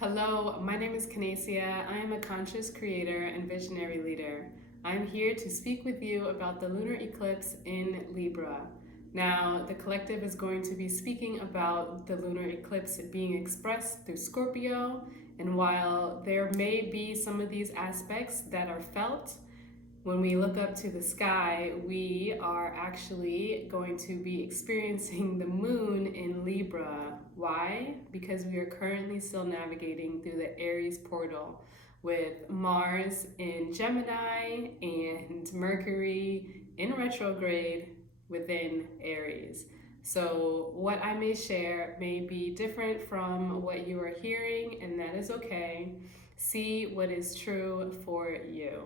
Hello, my name is Canacia. I am a conscious creator and visionary leader. I'm here to speak with you about the lunar eclipse in Libra. Now, the collective is going to be speaking about the lunar eclipse being expressed through Scorpio, and while there may be some of these aspects that are felt, when we look up to the sky, we are actually going to be experiencing the moon in Libra. Why? Because we are currently still navigating through the Aries portal with Mars in Gemini and Mercury in retrograde within Aries. So what I may share may be different from what you are hearing, and that is okay. See what is true for you.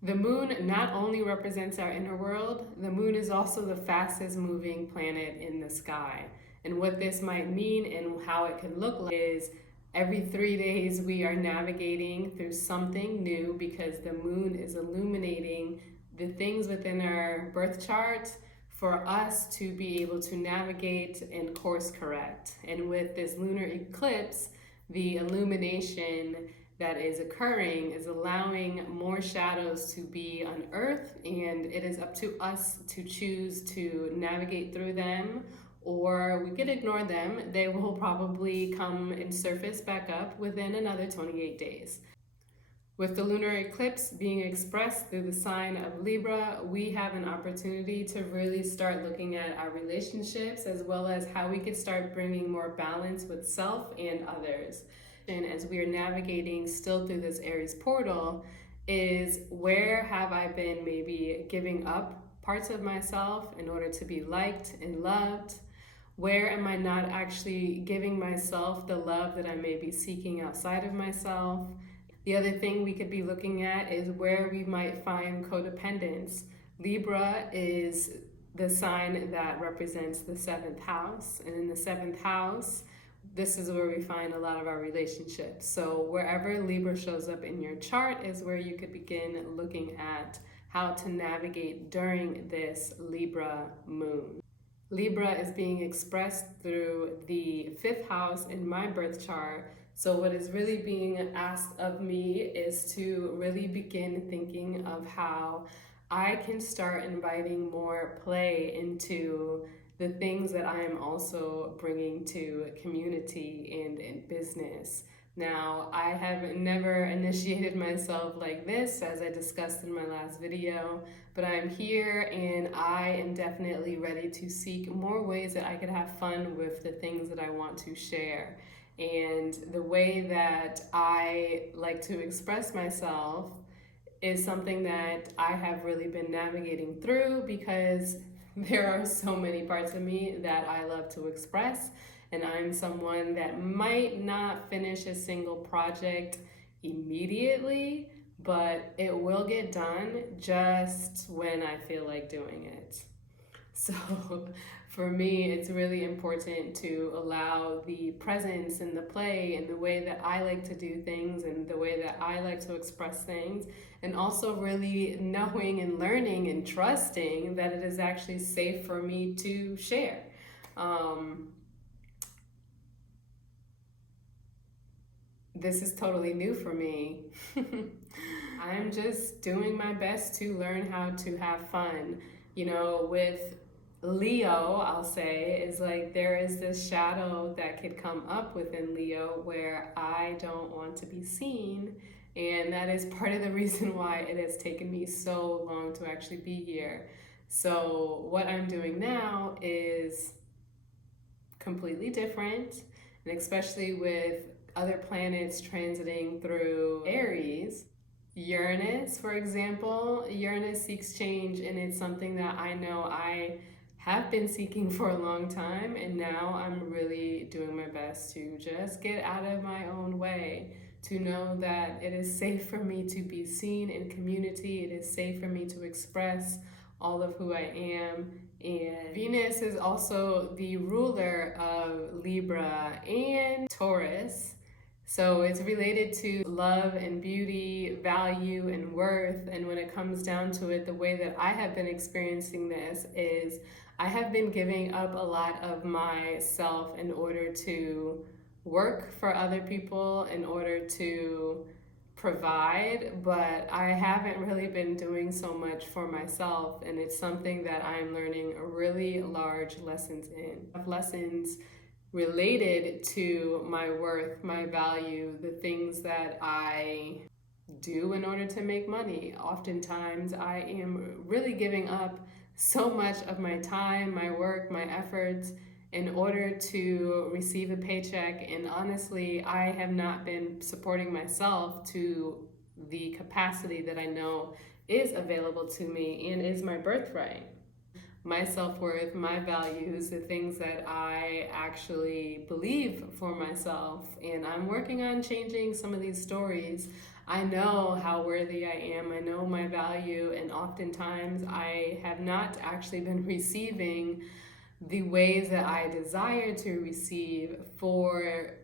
The moon not only represents our inner world, the moon is also the fastest moving planet in the sky. And what this might mean and how it can look like is every 3 days we are navigating through something new because the moon is illuminating the things within our birth chart for us to be able to navigate and course correct. And with this lunar eclipse, the illumination that is occurring is allowing more shadows to be unearthed, and it is up to us to choose to navigate through them, or we could ignore them. They will probably come and surface back up within another 28 days. With the lunar eclipse being expressed through the sign of Libra, we have an opportunity to really start looking at our relationships as well as how we could start bringing more balance with self and others. And as we are navigating still through this Aries portal, is where have I been maybe giving up parts of myself in order to be liked and loved? Where am I not actually giving myself the love that I may be seeking outside of myself? The other thing we could be looking at is where we might find codependence. Libra is the sign that represents the 7th house, and in the 7th house, this is where we find a lot of our relationships. So wherever Libra shows up in your chart is where you could begin looking at how to navigate during this Libra moon. Libra is being expressed through the 5th house in my birth chart. So what is really being asked of me is to really begin thinking of how I can start inviting more play into the things that I am also bringing to community and in business. Now, I have never initiated myself like this, as I discussed in my last video, but I'm here and I am definitely ready to seek more ways that I could have fun with the things that I want to share. And the way that I like to express myself is something that I have really been navigating through because there are so many parts of me that I love to express, and I'm someone that might not finish a single project immediately, but it will get done just when I feel like doing it. So for me, it's really important to allow the presence and the play and the way that I like to do things and the way that I like to express things, and also really knowing and learning and trusting that it is actually safe for me to share. This is totally new for me. I'm just doing my best to learn how to have fun. You know, with Leo, I'll say, is like there is this shadow that could come up within Leo where I don't want to be seen. And that is part of the reason why it has taken me so long to actually be here. So what I'm doing now is completely different, and especially with other planets transiting through Aries. Uranus, for example, Uranus seeks change, and it's something that I know I have been seeking for a long time, and now I'm really doing my best to just get out of my own way, to know that it is safe for me to be seen in community, it is safe for me to express all of who I am. And Venus is also the ruler of Libra and Taurus. So it's related to love and beauty, value and worth. And when it comes down to it, the way that I have been experiencing this is I have been giving up a lot of myself in order to work for other people in order to provide, but I haven't really been doing so much for myself, and it's something that I'm learning really large lessons in. Lessons related to my worth, my value, the things that I do in order to make money. Oftentimes, I am really giving up so much of my time, my work, my efforts in order to receive a paycheck. And honestly, I have not been supporting myself to the capacity that I know is available to me and is my birthright. My self-worth, my values, the things that I actually believe for myself. And I'm working on changing some of these stories. I know how worthy I am, I know my value, and oftentimes I have not actually been receiving the ways that I desire to receive for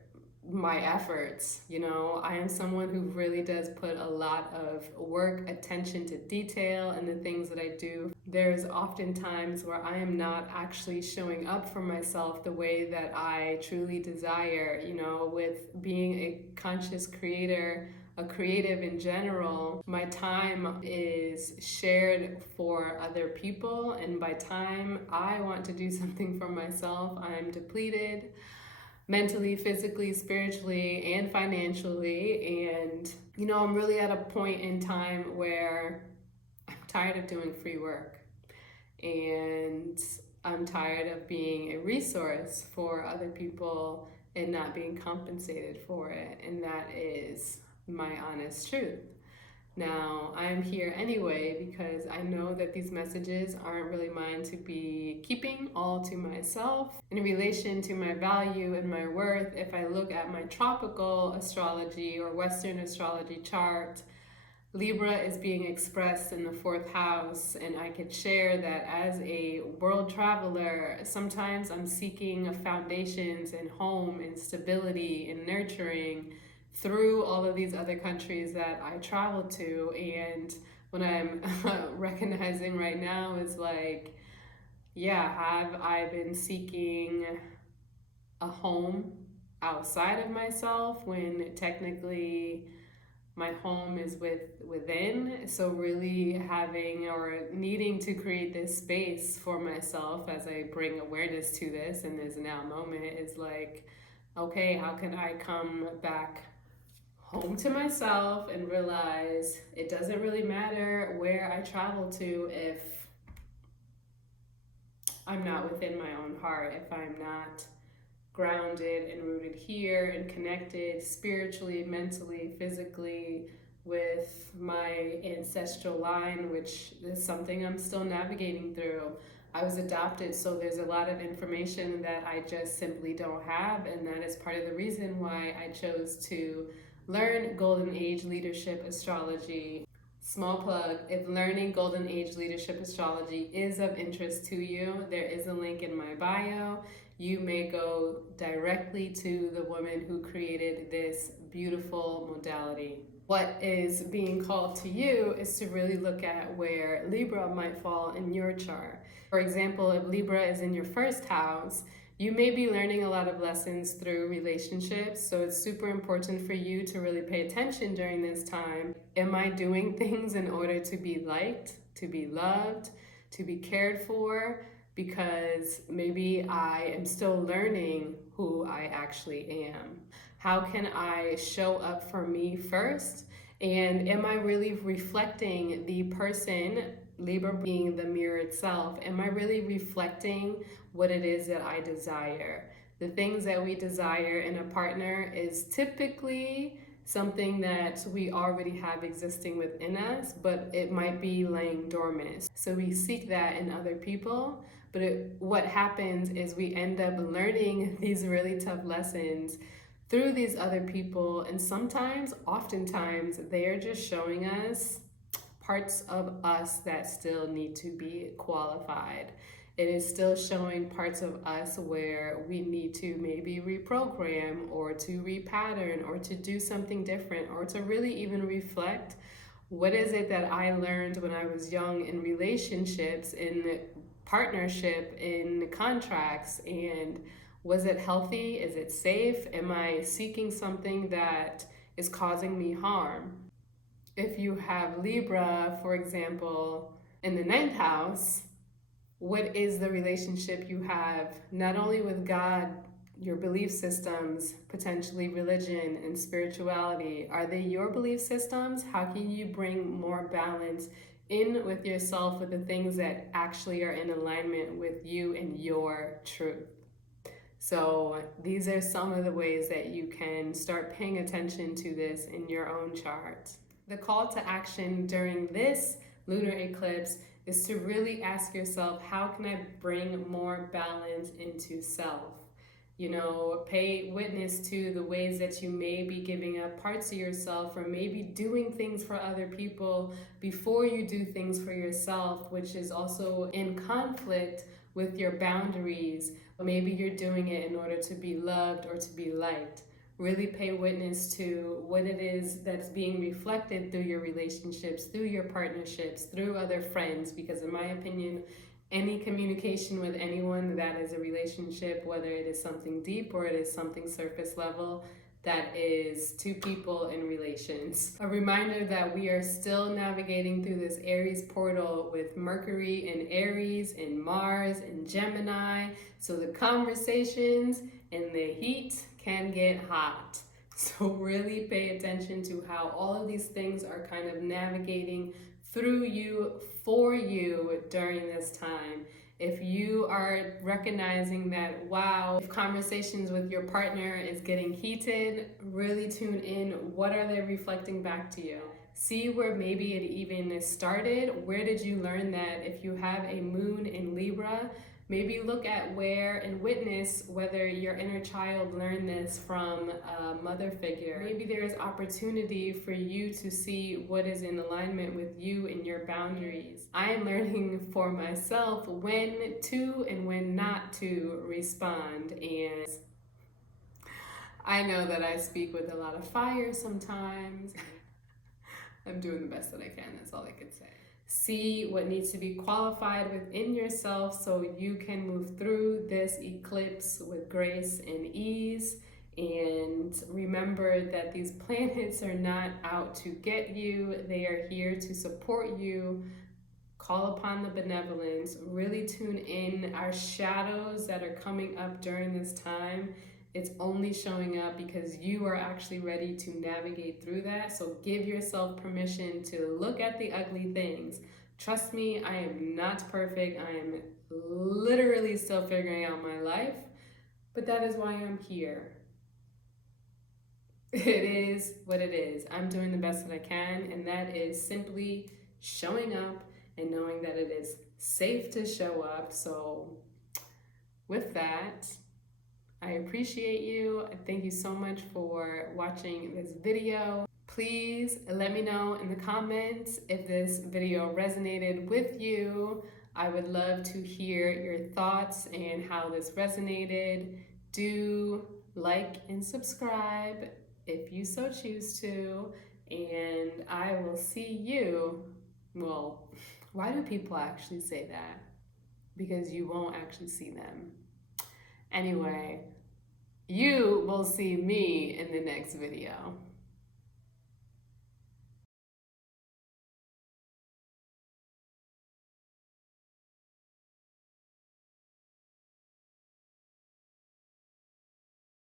my efforts. You know, I am someone who really does put a lot of work, attention to detail in the things that I do. There's often times where I am not actually showing up for myself the way that I truly desire. You know, with being a conscious creator, a creative in general, my time is shared for other people, and by time I want to do something for myself, I'm depleted mentally, physically, spiritually, and financially. And, you know, I'm really at a point in time where I'm tired of doing free work. And I'm tired of being a resource for other people and not being compensated for it. And that is my honest truth. Now, I'm here anyway because I know that these messages aren't really mine to be keeping all to myself. In relation to my value and my worth, if I look at my tropical astrology or Western astrology chart, Libra is being expressed in the fourth house, and I could share that as a world traveler, sometimes I'm seeking foundations and home and stability and nurturing through all of these other countries that I travel to. And what I'm recognizing right now is like, yeah, have I been seeking a home outside of myself when technically my home is within? So really having or needing to create this space for myself as I bring awareness to this in this now moment is like, okay, how can I come back home to myself and realize it doesn't really matter where I travel to if I'm not within my own heart, if I'm not grounded and rooted here and connected spiritually, mentally, physically with my ancestral line, which is something I'm still navigating through. I was adopted, so there's a lot of information that I just simply don't have, and that is part of the reason why I chose to learn Golden Age Leadership Astrology. Small plug, if learning Golden Age Leadership Astrology is of interest to you, there is a link in my bio. You may go directly to the woman who created this beautiful modality. What is being called to you is to really look at where Libra might fall in your chart. For example, if Libra is in your first house, you may be learning a lot of lessons through relationships, so it's super important for you to really pay attention during this time. Am I doing things in order to be liked, to be loved, to be cared for? Because maybe I am still learning who I actually am. How can I show up for me first? And am I really reflecting the person, Libra being the mirror itself, am I really reflecting what it is that I desire? The things that we desire in a partner is typically something that we already have existing within us, but it might be laying dormant. So we seek that in other people, but what happens is we end up learning these really tough lessons through these other people, and sometimes, oftentimes, they are just showing us parts of us that still need to be qualified. It is still showing parts of us where we need to maybe reprogram or to repattern or to do something different or to really even reflect what is it that I learned when I was young in relationships, in partnership, in contracts, and Was it healthy? Is it safe? Am I seeking something that is causing me harm? If you have Libra, for example, in the ninth house, what is the relationship you have not only with God, your belief systems, potentially religion and spirituality? Are they your belief systems? How can you bring more balance in with yourself, with the things that actually are in alignment with you and your truth? So these are some of the ways that you can start paying attention to this in your own chart. The call to action during this lunar eclipse is to really ask yourself, how can I bring more balance into self? You know, pay witness to the ways that you may be giving up parts of yourself, or maybe doing things for other people before you do things for yourself, which is also in conflict with your boundaries. Maybe you're doing it in order to be loved or to be liked. Really pay witness to what it is that's being reflected through your relationships, through your partnerships, through other friends, because in my opinion, any communication with anyone that is a relationship, whether it is something deep or it is something surface level, that is two people in relations. A reminder that we are still navigating through this Aries portal with Mercury in Aries and Mars in Gemini. So the conversations and the heat can get hot. So really pay attention to how all of these things are kind of navigating through you, for you during this time. If you are recognizing that, wow, if conversations with your partner is getting heated, really tune in. What are they reflecting back to you? See where maybe it even started. Where did you learn that? If you have a moon in Libra, maybe look at where and witness whether your inner child learned this from a mother figure. Maybe there is opportunity for you to see what is in alignment with you and your boundaries. I am learning for myself when to and when not to respond. And I know that I speak with a lot of fire sometimes. I'm doing the best that I can, that's all I could say. See what needs to be qualified within yourself so you can move through this eclipse with grace and ease. And remember that these planets are not out to get you, they are here to support you. Call upon the benevolence, really tune in. Our shadows that are coming up during this time, it's only showing up because you are actually ready to navigate through that. So give yourself permission to look at the ugly things. Trust me, I am not perfect. I am literally still figuring out my life, but that is why I'm here. It is what it is. I'm doing the best that I can, and that is simply showing up and knowing that it is safe to show up. So with that, I appreciate you. Thank you so much for watching this video. Please let me know in the comments if this video resonated with you. I would love to hear your thoughts and how this resonated. Do like and subscribe if you so choose to, and I will see you. Well, why do people actually say that? Because you won't actually see them. Anyway, you will see me in the next video.